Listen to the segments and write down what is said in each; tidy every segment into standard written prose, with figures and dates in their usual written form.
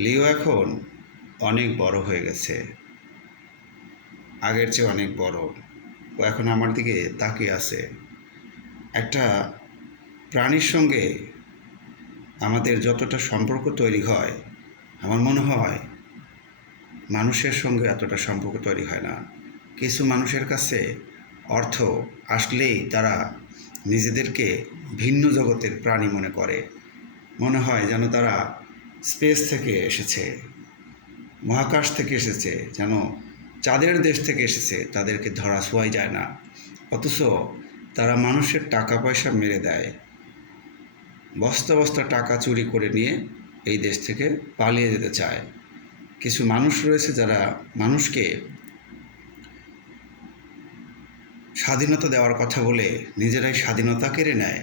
লিও এখন অনেক বড় হয়ে গেছে, আগের চেয়ে অনেক বড়। ও এখন আমার দিকে তাকিয়ে আছে। একটা প্রাণীর সঙ্গে আমাদের যতটা সম্পর্ক তৈরি হয়, আমার মনে হয় মানুষের সঙ্গে এতটা সম্পর্ক তৈরি হয় না। কিছু মানুষের কাছে অর্থ আসলেই তারা নিজেদেরকে ভিন্ন জগতের প্রাণী মনে করে। মনে হয় যেন তারা স্পেস থেকে এসেছে, মহাকাশ থেকে এসেছে, যেন চাঁদের দেশ থেকে এসেছে, তাদেরকে ধরা ছোঁয়াই যায় না। অথচ তারা মানুষের টাকা পয়সা মেরে দেয়, বস্তা বস্তা টাকা চুরি করে নিয়ে এই দেশ থেকে পালিয়ে যেতে চায়। কিছু মানুষ রয়েছে যারা মানুষকে স্বাধীনতা দেওয়ার কথা বলে নিজেরাই স্বাধীনতা কেড়ে নেয়,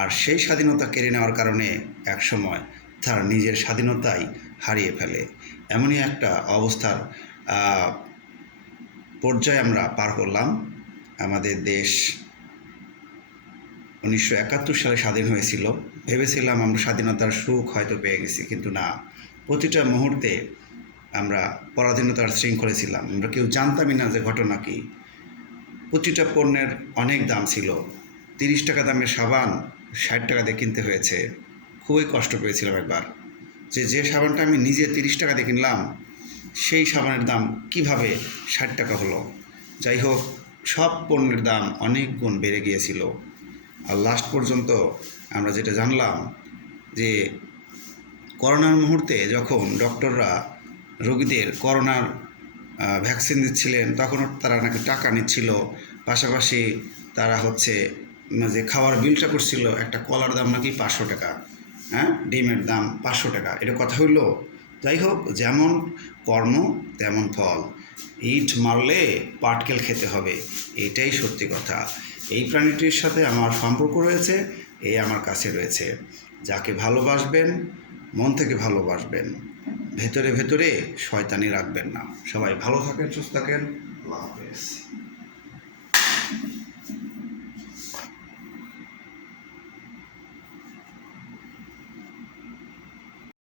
আর সেই স্বাধীনতা কেড়ে নেওয়ার কারণে একসময় তার নিজের স্বাধীনতাই হারিয়ে ফেলে। এমনই একটা অবস্থার পর্যায়ে আমরা পার করলাম। আমাদের দেশ 1971 সালে স্বাধীন হয়েছিল। ভেবেছিলাম আমরা স্বাধীনতার সুখ হয়তো পেয়ে গেছি, কিন্তু না, প্রতিটা মুহূর্তে আমরা পরাধীনতার শৃঙ্খলে ছিলাম। আমরা কেউ জানতামই না যে ঘটনা কী। প্রতিটা পণ্যের অনেক দাম ছিল। 30 টাকা দামের সাবান 60 টাকা দিয়ে কিনতে হয়েছে। খুবই কষ্ট পেয়েছিলাম একবার, যে সাবানটা আমি নিজে 30 টাকা দিয়ে কিনলাম, সেই সাবানের দাম কিভাবে 60 টাকা হলো। যাই হোক, সব পণ্যের দাম অনেক গুণ বেড়ে গিয়েছিল। আর লাস্ট পর্যন্ত আমরা যেটা জানলাম যে করোনার মুহূর্তে যখন ডক্টররা রোগীদের করোনার ভ্যাকসিন দিচ্ছিলেন, তখনও তারা নাকি টাকা নিচ্ছিল। পাশাপাশি তারা যে খাওয়ার বিলটা করছিল, একটা কলার দাম নাকি 500 টাকা, হ্যাঁ, ডিমের দাম 500 টাকা। এটা কথা হইল? যাই হোক, যেমন কর্ম তেমন ফল। ইট মারলে পাটকেল খেতে হবে, এটাই সত্যি কথা। এই প্রাণীটির সাথে আমার সম্পর্ক রয়েছে, এই আমার কাছে রয়েছে। যাকে ভালোবাসবেন মন থেকে ভালোবাসবেন, ভেতরে ভেতরে শয়তানি রাখবেন না। সবাই ভালো থাকেন, সুস্থ থাকেন। আল্লাহ হাফেজ।